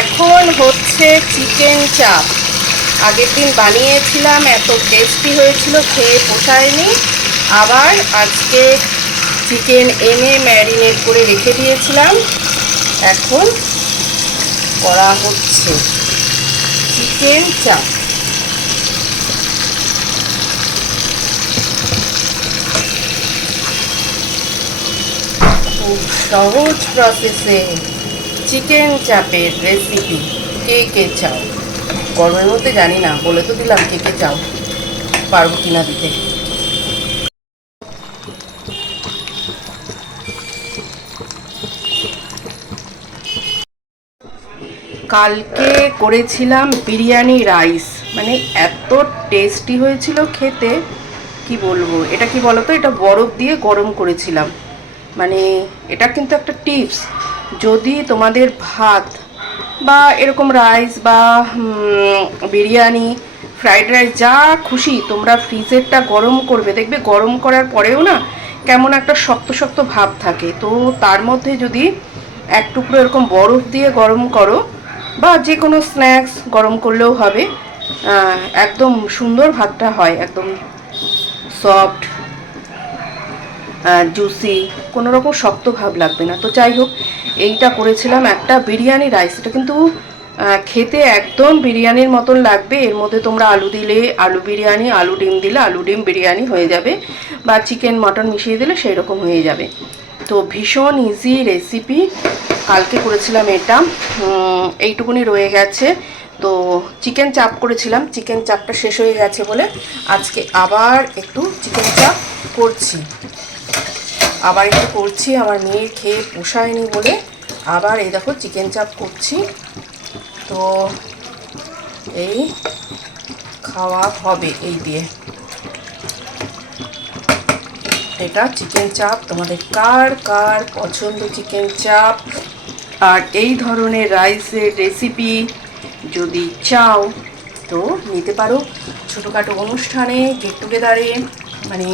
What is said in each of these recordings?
এখন হচ্ছে চিকেন চাপ। আগের দিন বানিয়েছিলাম, এত টেস্টি হয়েছিল, খেয়ে পোষায়নি। আবার আজকে চিকেন এনে ম্যারিনেট করে রেখে দিয়েছিলাম, এখন করা হচ্ছে চিকেন চাপ। খুব সহজ প্রসেসে চিকেন চাপের রেসিপি কে কে চাও? গরমের মধ্যে জানি না, বলে তো দিলাম কে কে চাও, পারবো কিনা দিতে। কালকে করেছিলাম বিরিয়ানি রাইস, মানে এত টেস্টি হয়েছিল খেতে, কি বলবো। এটা কি বলতো, এটা বরফ দিয়ে গরম করেছিলাম। মানে এটা কিন্তু একটা টিপস, যদি তোমাদের ভাত বা এরকম রাইস বা বিরিয়ানি, ফ্রাইড রাইস, যা খুশি তোমরা ফ্রিজেরটা গরম করবে, দেখবে গরম করার পরেও না কেমন একটা শক্ত শক্ত ভাব থাকে। তো তার মধ্যে যদি এক টুকরো এরকম বরফ দিয়ে গরম করো, বা যে কোনো স্ন্যাক্স গরম করলেও হবে, একদম সুন্দর ভাতটা হয়, একদম সফট, জুসি, কোনো রকম শক্ত ভাব লাগবে না। তো যাই হোক, এইটা করেছিলাম একটা বিরিয়ানি রাইস। এটা কিন্তু খেতে একদম বিরিয়ানির মতন লাগবে। এর মধ্যে তোমরা আলু দিলে আলু বিরিয়ানি, আলু ডিম দিলে আলু ডিম বিরিয়ানি হয়ে যাবে, বা চিকেন মটন মিশিয়ে দিলে সেই রকম হয়ে যাবে। তো ভীষণ ইজি রেসিপি, কালকে করেছিলাম এটা, এইটুকুনি রয়ে গেছে। তো চিকেন চাপ করেছিলাম, চিকেন চাপটা শেষ হয়ে গেছে বলে আজকে আবার একটু চিকেন চাপ করছি। আমার মেয়ের খেয়ে পোষায়নি বলে আবার এই দেখো চিকেন চাপ করছি। তো এই খাওয়া হবে এই দিয়ে। এটা চিকেন চাপ, তোমাদের কার কার পছন্দ চিকেন চাপ আর এই ধরনের রাইসের রেসিপি যদি চাও তো নিতে পারো। ছোটোখাটো অনুষ্ঠানে, গেট টুগেদারে, মানে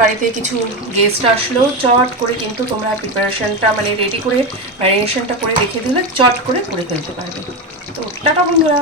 বাড়িতে কিছু গেস্ট আসলেও চট করে কিন্তু তোমরা প্রিপারেশনটা মানে রেডি করে ম্যারিনেশনটা করে রেখে দিলে চট করে ফেলতে পারবে। তো টাটা বন্ধুরা।